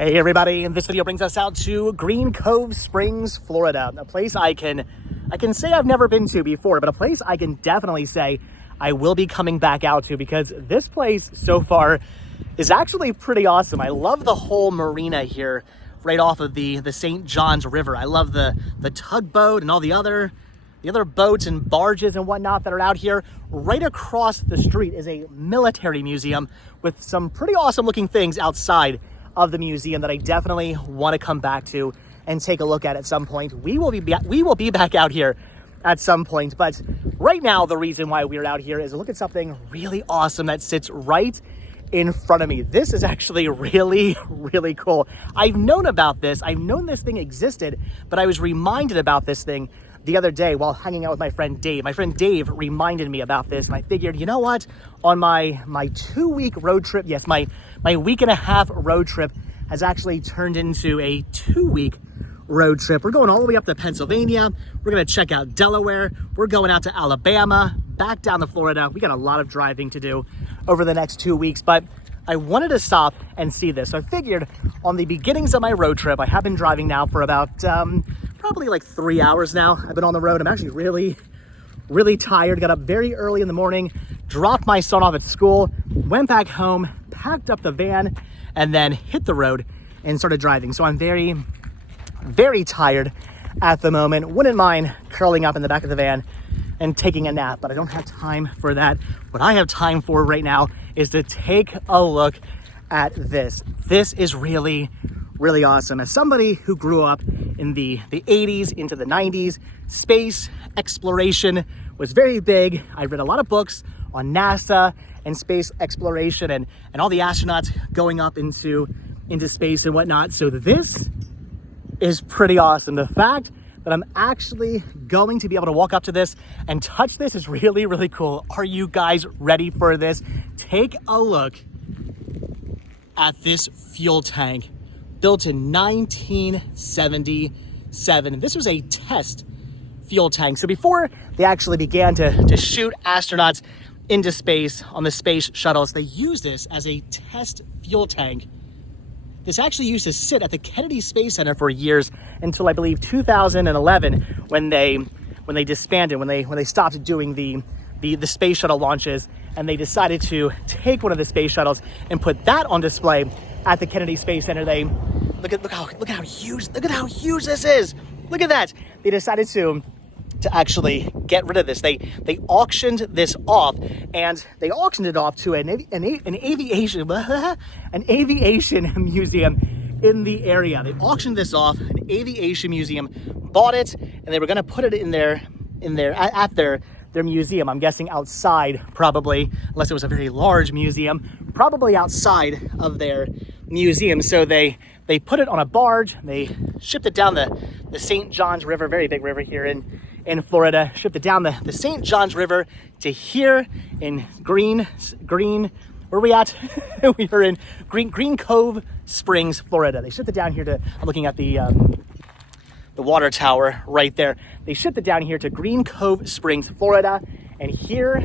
Hey everybody, and this video brings us out to Green Cove Springs, Florida, a place I can say I've never been to before, but a place I can definitely say I will be coming back out to because this place so far is actually pretty awesome. I love the whole marina here right off of the St. Johns River. I love the tugboat and all the other boats and barges and whatnot that are out here. Right across the street is a military museum with some pretty awesome looking things outside of the museum that I definitely want to come back to and take a look at some point. We will be back out here at some point, but right now the reason why we're out here is to look at something really awesome that sits right in front of me. This is actually really, really cool. I've known about this. I've known this thing existed, but I was reminded about this thing the other day while hanging out with my friend Dave. My friend Dave reminded me about this, and I figured, you know what? On my 2-week road trip, yes, my week and a half road trip has actually turned into a 2-week road trip. We're going all the way up to Pennsylvania. We're going to check out Delaware. We're going out to Alabama, back down to Florida. We got a lot of driving to do over the next 2 weeks, but I wanted to stop and see this. So I figured on the beginnings of my road trip, I have been driving now for about probably like 3 hours now. I've been on the road. I'm actually really, really tired. Got up very early in the morning, dropped my son off at school, went back home, packed up the van, and then hit the road and started driving. So I'm very, very tired at the moment. Wouldn't mind curling up in the back of the van and taking a nap, but I don't have time for that. What I have time for right now is to take a look at this. This is really, really awesome. As somebody who grew up in the 80s into the 90s, space exploration was very big. I read a lot of books on NASA and space exploration and all the astronauts going up into space and whatnot. So this is pretty awesome. The fact that I'm actually going to be able to walk up to this and touch this is really, really cool. Are you guys ready for this? Take a look at this fuel tank. Built in 1977. And this was a test fuel tank. So before they actually began to shoot astronauts into space on the space shuttles, they used this as a test fuel tank. This actually used to sit at the Kennedy Space Center for years until I believe 2011 when they disbanded, when they stopped doing the space shuttle launches, and they decided to take one of the space shuttles and put that on display at the Kennedy Space Center. They look how huge this is. Look at that. They decided to actually get rid of this. They auctioned this off, and they auctioned it off to an aviation museum in the area. They auctioned this off. An aviation museum bought it, and they were going to put it in their museum. I'm guessing outside, probably, unless it was a very large museum, probably outside of their museum. So they put it on a barge. They shipped it down the St. Johns River, very big river here in Florida. Shipped it down the St. Johns River to here in Green. Where are we at? We are in Green Cove Springs, Florida. They shipped it down here to. I'm looking at the water tower right there. They shipped it down here to Green Cove Springs, Florida, and here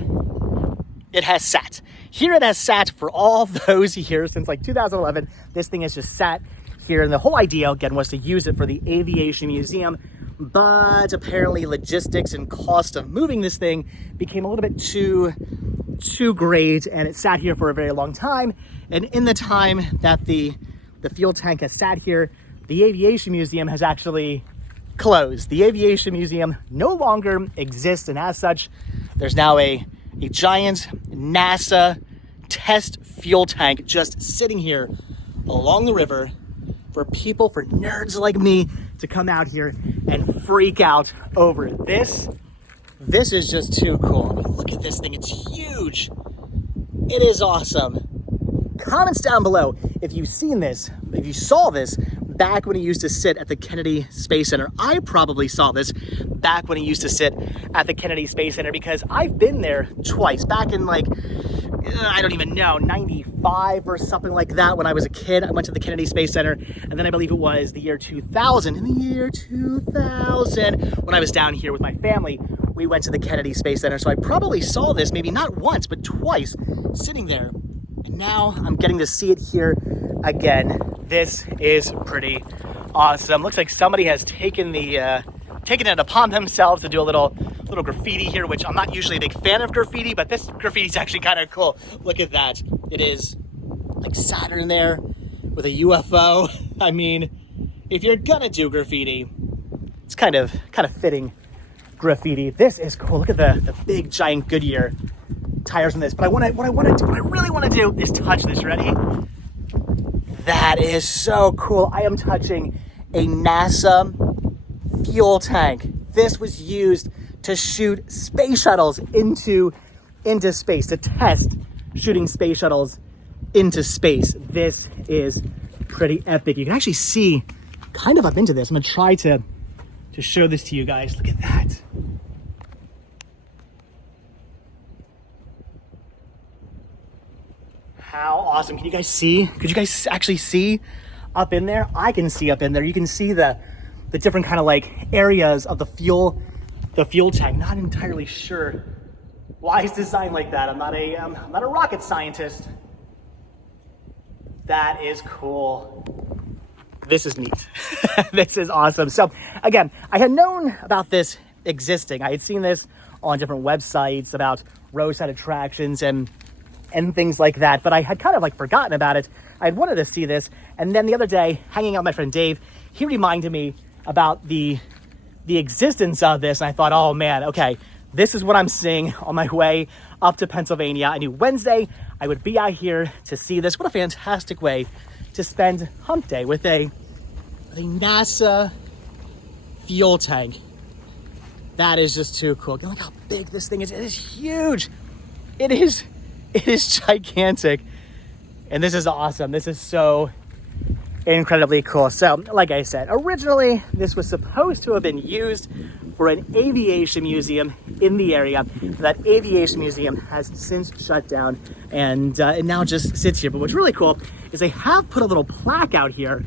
it has sat. Here it has sat for all those years, since like 2011. This thing has just sat here, and the whole idea, again, was to use it for the aviation museum, but apparently logistics and cost of moving this thing became a little bit too great, and it sat here for a very long time. And in the time that the fuel tank has sat here, the aviation museum has actually closed. The aviation museum no longer exists, and as such, there's now a giant NASA test fuel tank just sitting here along the river for people, for nerds like me, to come out here and freak out over this. This is just too cool. I mean, look at this thing. It's huge. It is awesome. Comments down below if you've seen this, if you saw this back when it used to sit at the Kennedy Space Center. I probably saw this back when it used to sit at the Kennedy Space Center because I've been there twice. Back in like, I don't even know, 95 or something like that when I was a kid. I went to the Kennedy Space Center, and then I believe it was the year 2000. In the year 2000, when I was down here with my family, we went to the Kennedy Space Center. So I probably saw this maybe not once, but twice sitting there. And now I'm getting to see it here again. This is pretty awesome. Looks like somebody has taken it upon themselves to do a little graffiti here, which I'm not usually a big fan of graffiti, but this graffiti is actually kind of cool. Look at that. It is like Saturn there with a UFO. I mean, if you're gonna do graffiti, it's kind of fitting graffiti. This is cool. Look at the big giant Goodyear tires on this. But what I really want to do is touch this. Ready? That is so cool. I am touching a NASA fuel tank. This was used to shoot space shuttles into space, to test shooting space shuttles into space. This is pretty epic. You can actually see kind of up into this. I'm gonna try to show this to you guys. Look at that. How awesome. Can you guys see? Could you guys actually see up in there? I can see up in there. You can see the different kind of like areas of the fuel tank. Not entirely sure why it's designed like that. I'm not a rocket scientist. That is cool. This is neat. This is awesome. So again, I had known about this existing. I had seen this on different websites about roadside attractions and things like that, but I had kind of like forgotten about it. I had wanted to see this, and then the other day, hanging out with my friend Dave, he reminded me about the existence of this, and I thought, oh man, okay, this is what I'm seeing on my way up to Pennsylvania. I knew Wednesday I would be out here to see this. What a fantastic way to spend hump day with a NASA fuel tank. That is just too cool. Look how big this thing is. It is huge. It is gigantic. And this is awesome. This is so incredibly cool. So, like I said, originally this was supposed to have been used for an aviation museum in the area. That aviation museum has since shut down, and it now just sits here. But what's really cool is they have put a little plaque out here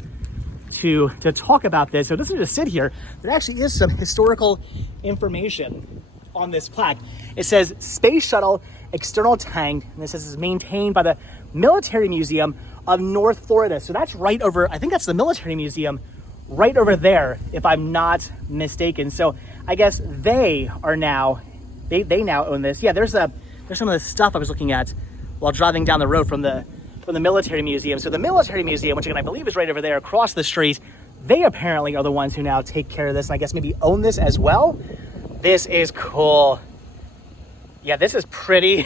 to talk about this. So it doesn't just sit here. There actually is some historical information on this plaque. It says Space Shuttle External Tank, and this is maintained by the Military Museum of North Florida. So that's right over, I think that's the Military Museum right over there, if I'm not mistaken. So I guess they now own this. Yeah, there's some of the stuff I was looking at while driving down the road from the Military Museum. So the Military Museum, which again I believe is right over there across the street, they apparently are the ones who now take care of this, and I guess maybe own this as well. This is cool. Yeah, this is pretty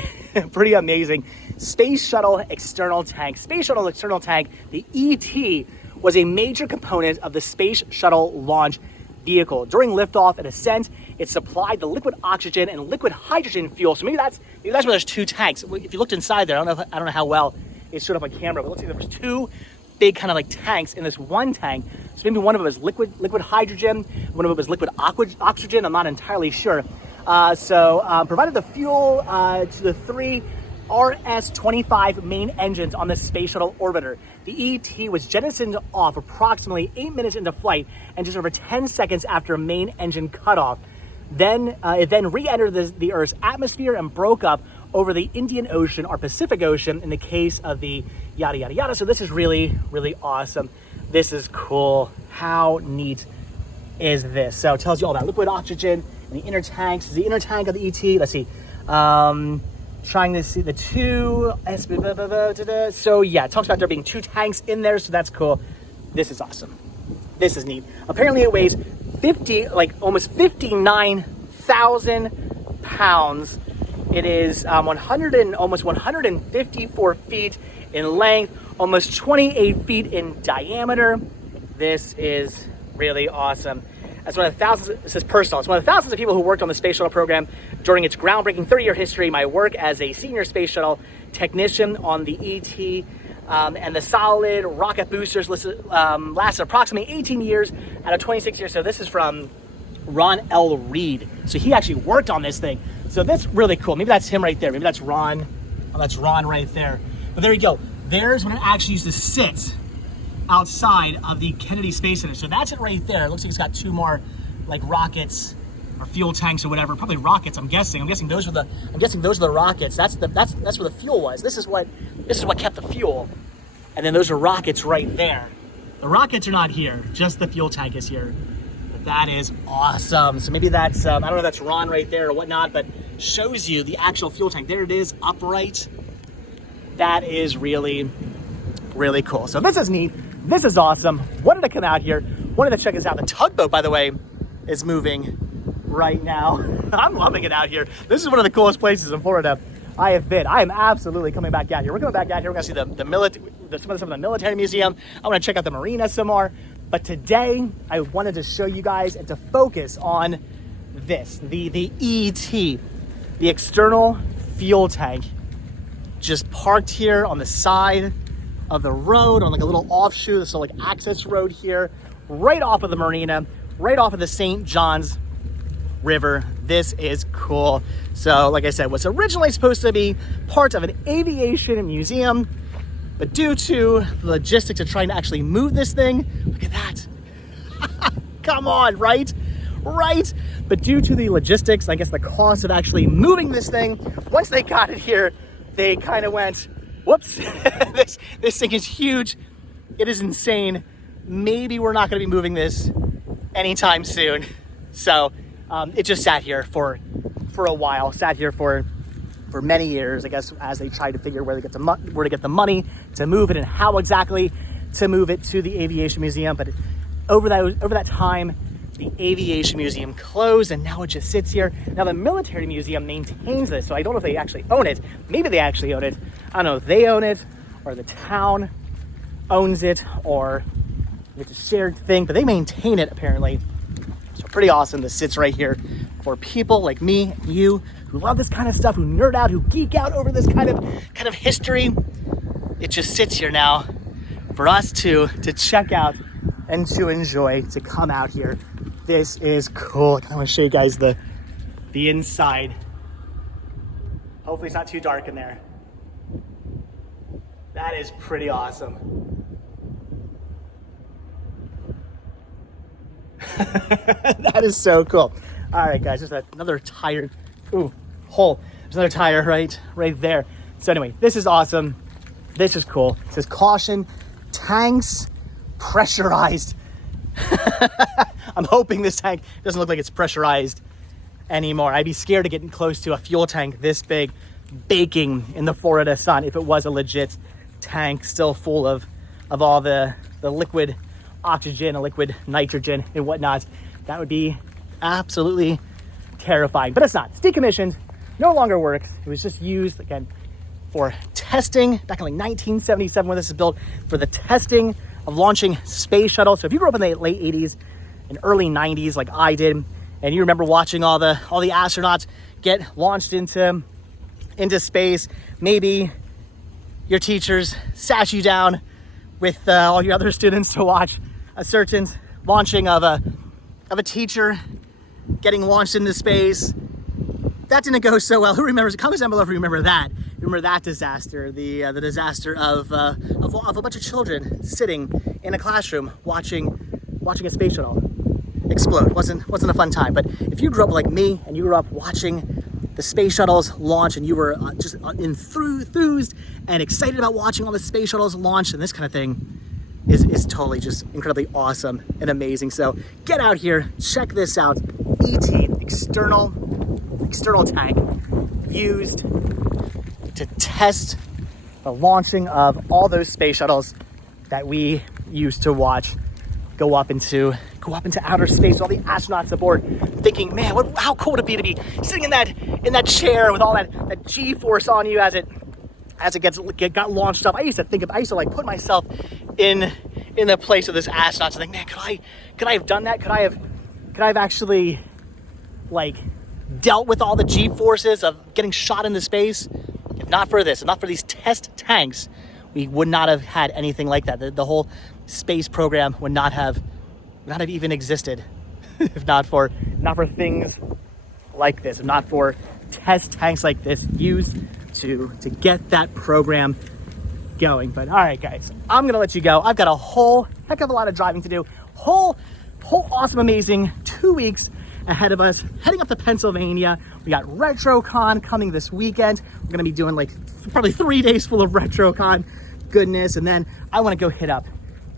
amazing. Space Shuttle External Tank. Space Shuttle External Tank, the ET, was a major component of the Space Shuttle launch vehicle. During liftoff and ascent, it supplied the liquid oxygen and liquid hydrogen fuel. So maybe that's where there's two tanks. If you looked inside there, I don't know how well it showed up on camera, but it looks like there was two big kind of like tanks in this one tank. So maybe one of them is liquid hydrogen, one of them is liquid oxygen. I'm not entirely sure. Provided the fuel to the three RS-25 main engines on the Space Shuttle orbiter. The ET was jettisoned off approximately 8 minutes into flight and just over 10 seconds after main engine cutoff. Then it re-entered the Earth's atmosphere and broke up over the Indian Ocean or Pacific Ocean in the case of the yada yada yada. So this is really, really awesome. This is cool. How neat is this? So it tells you all about liquid oxygen and the inner tanks. This is the inner tank of the ET. Let's see. Trying to see the two. So yeah, it talks about there being two tanks in there. So that's cool. This is awesome. This is neat. Apparently it weighs almost 59,000 pounds. It is almost 154 feet in length, almost 28 feet in diameter. This is really awesome. As one of the thousands, it says personal. It's one of the thousands of people who worked on the Space Shuttle program during its groundbreaking 30-year history. My work as a senior Space Shuttle technician on the ET and the solid rocket boosters lasted approximately 18 years out of 26 years. So this is from Ron L. Reed. So he actually worked on this thing. So that's really cool. Maybe that's him right there. Maybe that's Ron. Oh, that's Ron right there. But there you go. There's when it actually used to sit outside of the Kennedy Space Center. So that's it right there. It looks like it's got two more like rockets or fuel tanks or whatever. Probably rockets, I'm guessing. I'm guessing those are the rockets. That's where the fuel was. This is what kept the fuel. And then those are rockets right there. The rockets are not here, just the fuel tank is here. But that is awesome. So maybe that's, I don't know if that's Ron right there or whatnot, but shows you the actual fuel tank. There it is, upright. That is really, really cool. So this is neat. This is awesome. Wanted to come out here. Wanted to check this out. The tugboat, by the way, is moving right now. I'm loving it out here. This is one of the coolest places in Florida I have been. I am absolutely coming back out here. We're coming back out here. We're gonna see some of the stuff in the military museum. I wanna check out the marina some more. But today, I wanted to show you guys and to focus on this, the ET, the external fuel tank, just parked here on the side of the road on like a little offshoot, so like access road here, right off of the marina, right off of the St. Johns River. This is cool. So like I said, was originally supposed to be part of an aviation museum, but due to the logistics of trying to actually move this thing, look at that. Come on, right? Right? But due to the logistics, I guess the cost of actually moving this thing, once they got it here, they kind of went, whoops, this thing is huge. It is insane. Maybe we're not going to be moving this anytime soon. So it just sat here for a while, sat here for many years, I guess, as they tried to figure where to get the money to move it and how exactly to move it to the aviation museum. But over that time, the aviation museum closed and now it just sits here. Now the military museum maintains this, so I don't know if they actually own it. Maybe they actually own it. I don't know if they own it or the town owns it or it's a shared thing, but they maintain it apparently. So pretty awesome. This sits right here for people like me, you, who love this kind of stuff, who nerd out, who geek out over this kind of history. It just sits here now for us to check out and to enjoy, to come out here. This is cool. I want to show you guys the inside. Hopefully it's not too dark in there. That is pretty awesome. That is so cool. All right, guys, there's another tire. Hole. There's another tire right there. So anyway, this is awesome. This is cool. It says caution, tanks pressurized. I'm hoping this tank doesn't look like it's pressurized anymore. I'd be scared of getting close to a fuel tank this big, baking in the Florida sun if it was a legit tank still full of all the liquid oxygen and liquid nitrogen and whatnot. That would be absolutely terrifying, but it's not. It's decommissioned, no longer works. It was just used again for testing back in like 1977 when this is built, for the testing of launching space shuttles. So if you grew up in the late 80s and early 90s like I did, and you remember watching all the astronauts get launched into space, maybe your teachers sat you down with all your other students to watch a certain launching of a teacher getting launched into space. That didn't go so well. Who remembers? Comment down below if you remember that. Remember that disaster, the disaster of a bunch of children sitting in a classroom watching a space shuttle explode. Wasn't a fun time. But if you grew up like me and you grew up watching the space shuttles launch and you were just enthused and excited about watching all the space shuttles launch and this kind of thing, is totally just incredibly awesome and amazing. So get out here, check this out. ET, external tank used to test the launching of all those space shuttles that we used to watch go up into outer space. All the astronauts aboard thinking, man, how cool would it be to be sitting in that chair with all that G-force on you as it got launched up. I used to like put myself in the place of this astronaut to think, man, could I have done that? Could I have actually like dealt with all the G-forces of getting shot into space? If not for this, if not for these test tanks, we would not have had anything like that. The whole space program would not have even existed if not for things like this, if not for test tanks like this used to get that program going. But all right, guys, I'm gonna let you go. I've got a whole heck of a lot of driving to do. Whole awesome, amazing 2 weeks ahead of us, heading up to Pennsylvania. We got RetroCon coming this weekend. We're gonna be doing like probably 3 days full of RetroCon goodness, and then I want to go hit up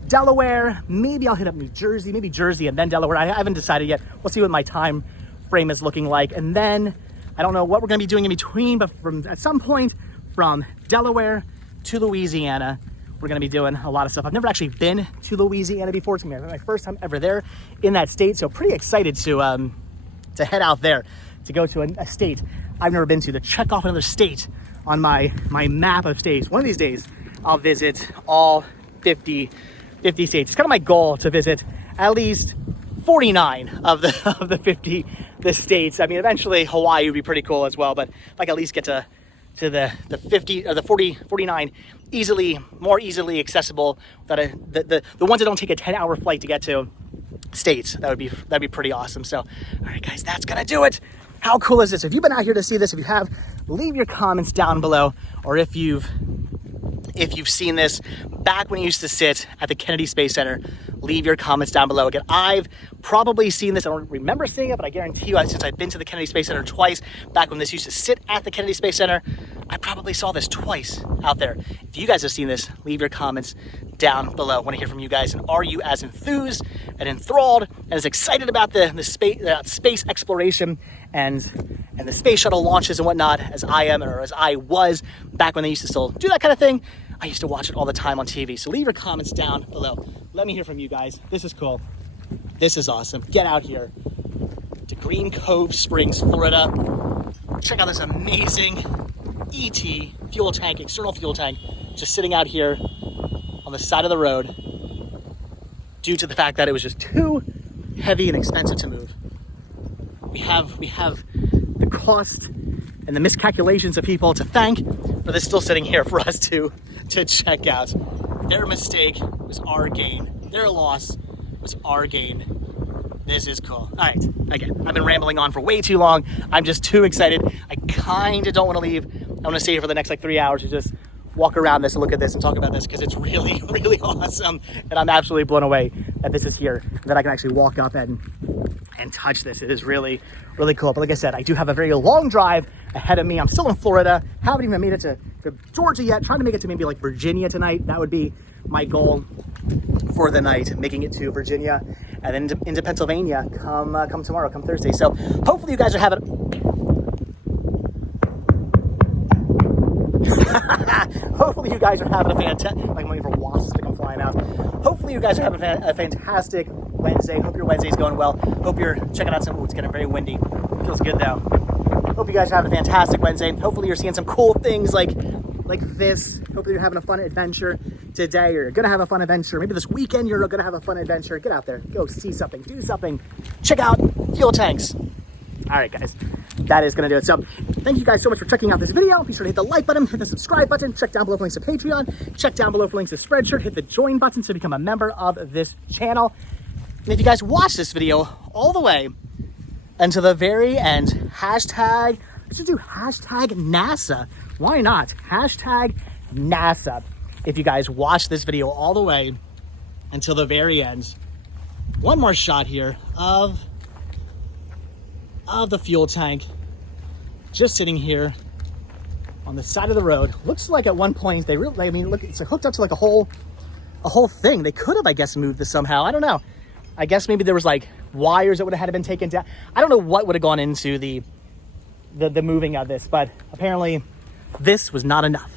Delaware. Maybe I'll hit up New Jersey, maybe Jersey and then Delaware. I haven't decided yet. We'll see what my time frame is looking like. And then I don't know what we're gonna be doing in between, but at some point from Delaware to Louisiana, we're gonna be doing a lot of stuff. I've never actually been to Louisiana before. It's gonna be my first time ever there in that state. So pretty excited to head out there, to go to a state I've never been to check off another state on my map of states. One of these days, I'll visit all 50 states. It's kind of my goal to visit at least 49 of the 50 states. I mean, eventually Hawaii would be pretty cool as well, but if I could at least get to the 50 or the 49 more easily accessible, that the ones that don't take a 10-hour flight to get to states, that'd be pretty awesome. So, all right, guys, that's gonna do it. How cool is this? If you've been out here to see this, if you have, leave your comments down below, or if you've seen this back when you used to sit at the Kennedy Space Center, leave your comments down below. Again, I've probably seen this. I don't remember seeing it, but I guarantee you, since I've been to the Kennedy Space Center twice, back when this used to sit at the Kennedy Space Center, I probably saw this twice out there. If you guys have seen this, leave your comments down below. I want to hear from you guys. And are you as enthused and enthralled and as excited about the space exploration and the space shuttle launches and whatnot as I am, or as I was back when they used to still do that kind of thing? I used to watch it all the time on TV. So leave your comments down below. Let me hear from you guys. This is cool. This is awesome. Get out here to Green Cove Springs, Florida. Check out this amazing ET fuel tank, external fuel tank, just sitting out here on the side of the road due to the fact that it was just too heavy and expensive to move. We have the cost and the miscalculations of people to thank for this still sitting here for us to check out. Their mistake was our gain. Their loss was our gain. This is cool. All right, again, I've been rambling on for way too long. I'm just too excited. I kind of don't want to leave. I want to stay here for the next 3 hours to just walk around this and look at this and talk about this, because it's really, really awesome. And I'm absolutely blown away that this is here, that I can actually walk up and touch this. It is really, really cool. But like I said, I do have a very long drive ahead of me. I'm still in Florida. Haven't even made it to Georgia yet. Trying to make it to maybe like Virginia tonight. That would be my goal for the night, making it to Virginia and then into Pennsylvania come tomorrow, come Thursday. So hopefully you guys are having hopefully you guys are having a fantastic, like I'm waiting for wasps to come flying out. Hopefully you guys are having a fantastic Wednesday. Hope your Wednesday's going well. Hope you're checking out some, it's getting very windy. Feels good though. Hope you guys are having a fantastic Wednesday. Hopefully you're seeing some cool things like this. Hopefully you're having a fun adventure today, or you're gonna have a fun adventure. Maybe this weekend you're gonna have a fun adventure. Get out there, go see something, do something. Check out fuel tanks. All right, guys, that is gonna do it. So thank you guys so much for checking out this video. Be sure to hit the like button, hit the subscribe button, check down below for links to Patreon, check down below for links to Spreadshirt, hit the join button to become a member of this channel. And if you guys watch this video all the way until the very end, hashtag, let's just do hashtag NASA. Why not? Hashtag NASA. If you guys watch this video all the way until the very end, one more shot here of the fuel tank just sitting here on the side of the road. Looks like at one point they really, I mean, look, it's hooked up to like a whole thing. They could have, I guess, moved this somehow. I don't know. I guess maybe there was like wires that would have had to been taken down. I don't know what would have gone into the moving of this, but apparently this was not enough.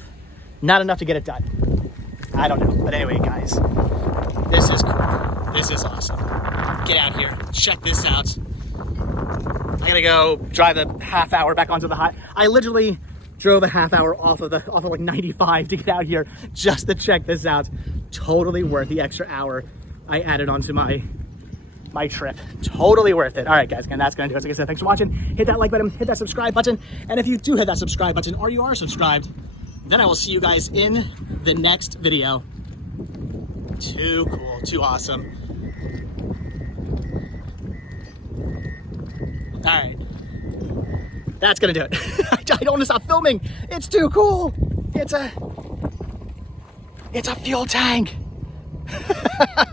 Not enough to get it done. I don't know. But anyway, guys, this is cool. This is awesome. Get out here. Check this out. I gotta go drive a half hour back onto the high. I literally drove a half hour off of like 95 to get out here just to check this out. Totally worth the extra hour I added onto my trip. Totally worth it. All right, guys, and that's gonna do it. Like I said, thanks for watching. Hit that like button, hit that subscribe button. And if you do hit that subscribe button, or you are subscribed, then I will see you guys in the next video. Too cool, too awesome. All right, that's gonna do it. I don't want to stop filming. It's too cool. It's a fuel tank.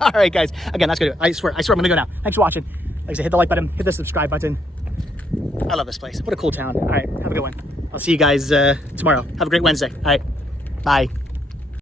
All right, guys. Again, that's gonna do it. I swear I'm gonna go now. Thanks for watching. Like I said, hit the like button, hit the subscribe button. I love this place. What a cool town. All right, have a good one. I'll see you guys tomorrow. Have a great Wednesday. All right, bye.